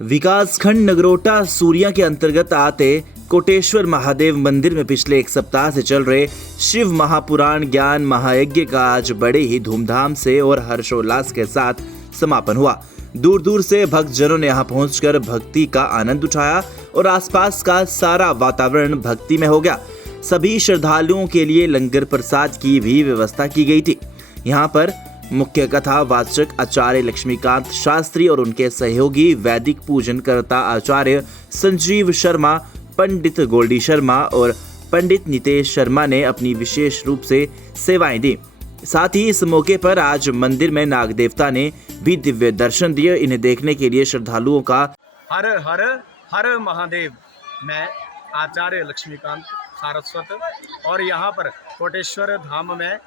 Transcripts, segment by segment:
विकासखंड नगरोटा सूरिया के अंतर्गत आते कोटेश्वर महादेव मंदिर में पिछले एक सप्ताह से चल रहे शिव महापुराण ज्ञान महायज्ञ का आज बड़े ही धूमधाम से और हर्षोल्लास के साथ समापन हुआ। दूर दूर से भक्तजनों ने यहाँ पहुंचकर भक्ति का आनंद उठाया और आसपास का सारा वातावरण भक्ति में हो गया। सभी श्रद्धालुओं के लिए लंगर प्रसाद की भी व्यवस्था की गई थी। यहाँ पर मुख्य कथा वाचक आचार्य लक्ष्मीकांत शास्त्री और उनके सहयोगी वैदिक पूजन करता आचार्य संजीव शर्मा, पंडित गोल्डी शर्मा और पंडित नितेश शर्मा ने अपनी विशेष रूप से सेवाएं दी। साथ ही इस मौके पर आज मंदिर में नाग देवता ने भी दिव्य दर्शन दिए। इन्हें देखने के लिए श्रद्धालुओं का हर हर हर महादेव। मैं आचार्य लक्ष्मीकांत सारस्वत और यहाँ पर कोटेश्वर धाम में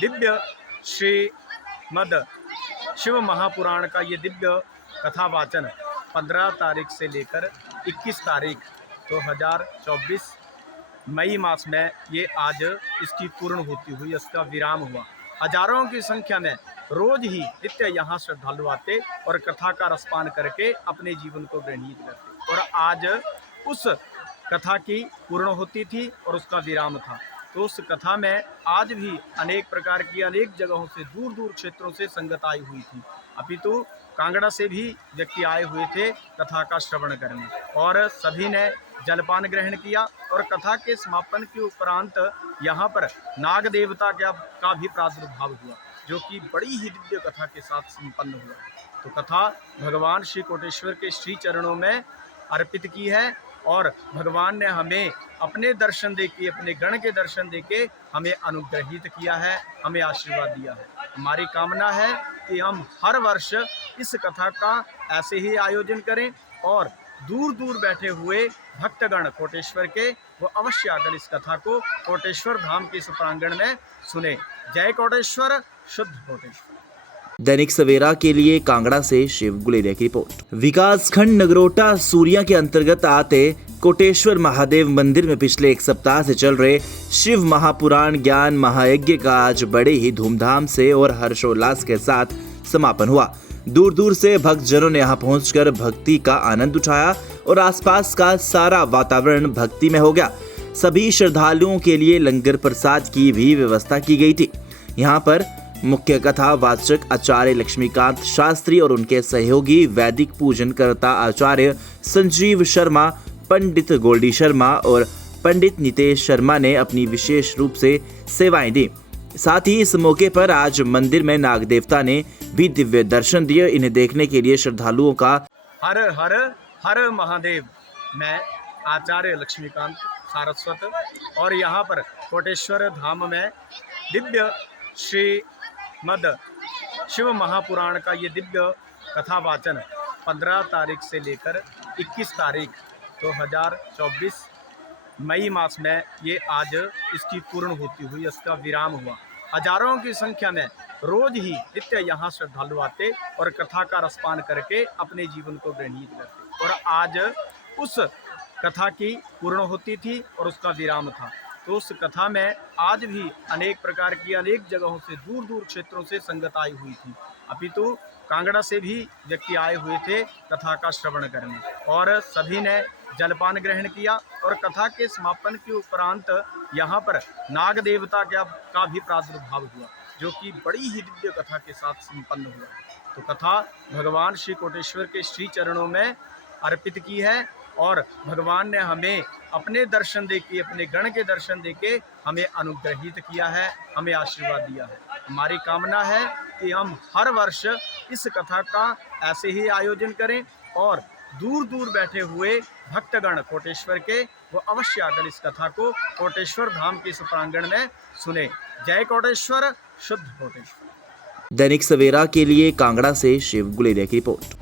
दिव्य श्रीमद शिव महापुराण का ये दिव्य कथा वाचन 15 तारीख से लेकर 21 तारीख 2024 मई मास में ये आज इसकी पूर्ण होती हुई इसका विराम हुआ। हजारों की संख्या में रोज ही नित्य यहाँ श्रद्धालु आते और कथा का रसपान करके अपने जीवन को ग्रहणीय करते और आज उस कथा की पूर्ण होती थी और उसका विराम था। तो उस कथा में आज भी अनेक प्रकार की अनेक जगहों से दूर दूर क्षेत्रों से संगत आई हुई थी। अपितु कांगड़ा से भी व्यक्ति आए हुए थे कथा का श्रवण करने और सभी ने जलपान ग्रहण किया और कथा के समापन के उपरांत यहाँ पर नाग देवता का भी प्रादुर्भाव हुआ, जो कि बड़ी ही दिव्य कथा के साथ संपन्न हुआ। तो कथा भगवान श्री कोटेश्वर के श्री चरणों में अर्पित की है और भगवान ने हमें अपने दर्शन देके, अपने गण के दर्शन देके हमें अनुग्रहित किया है, हमें आशीर्वाद दिया है। हमारी कामना है कि हम हर वर्ष इस कथा का ऐसे ही आयोजन करें और दूर दूर बैठे हुए भक्तगण कोटेश्वर के वो अवश्य आकर इस कथा को कोटेश्वर धाम के इस प्रांगण में सुने। जय कोटेश्वर, शुद्ध कोटेश्वर। दैनिक सवेरा के लिए कांगड़ा से शिव गुलेरिया की रिपोर्ट। विकासखंड नगरोटा सूरिया के अंतर्गत आते कोटेश्वर महादेव मंदिर में पिछले एक सप्ताह से चल रहे शिव महापुराण ज्ञान महायज्ञ का आज बड़े ही धूमधाम से और हर्षोल्लास के साथ समापन हुआ। दूर दूर से भक्तजनों ने यहाँ पहुंचकर भक्ति का आनंद उठाया और आसपास का सारा वातावरण भक्ति में हो गया। सभी श्रद्धालुओं के लिए लंगर प्रसाद की भी व्यवस्था की गई थी। यहाँ पर मुख्य कथा वाचक आचार्य लक्ष्मीकांत शास्त्री और उनके सहयोगी वैदिक पूजन करता आचार्य संजीव शर्मा, पंडित गोल्डी शर्मा और पंडित नितेश शर्मा ने अपनी विशेष रूप से सेवाएं दी। साथ ही इस मौके पर आज मंदिर में नाग देवता ने भी दिव्य दर्शन दिए। इन्हें देखने के लिए श्रद्धालुओं का हर हर हर महादेव। मैं आचार्य लक्ष्मीकांत सारस्वत और यहाँ पर कोटेश्वर धाम में दिव्य श्रीमद शिव महापुराण का ये दिव्य कथा वाचन 15 तारीख से लेकर 21 तारीख 2024 मई मास में ये आज इसकी पूर्ण होती हुई इसका विराम हुआ। हजारों की संख्या में रोज ही नित्य यहाँ श्रद्धालु आते और कथा का रसपान करके अपने जीवन को ग्रहणीय करते और आज उस कथा की पूर्ण होती थी और उसका विराम था। तो उस कथा में आज भी अनेक प्रकार की अनेक जगहों से दूर दूर क्षेत्रों से संगत आई हुई थी। अपितु कांगड़ा से भी व्यक्ति आए हुए थे कथा का श्रवण करने और सभी ने जलपान ग्रहण किया और कथा के समापन के उपरांत यहाँ पर नाग देवता का भी प्रादुर्भाव हुआ, जो कि बड़ी ही दिव्य कथा के साथ संपन्न हुआ। तो कथा भगवान श्री कोटेश्वर के श्री चरणों में अर्पित की है और भगवान ने हमें अपने दर्शन देके, अपने गण के दर्शन देके हमें अनुग्रहित किया है, हमें आशीर्वाद दिया है। हमारी कामना है कि हम हर वर्ष इस कथा का ऐसे ही आयोजन करें और दूर दूर बैठे हुए भक्तगण कोटेश्वर के वो अवश्य आकर इस कथा को कोटेश्वर धाम के इस प्रांगण में सुने। जय कोटेश्वर, शुद्ध कोटेश्वर। दैनिक सवेरा के लिए कांगड़ा से शिव गुलेरिया की रिपोर्ट।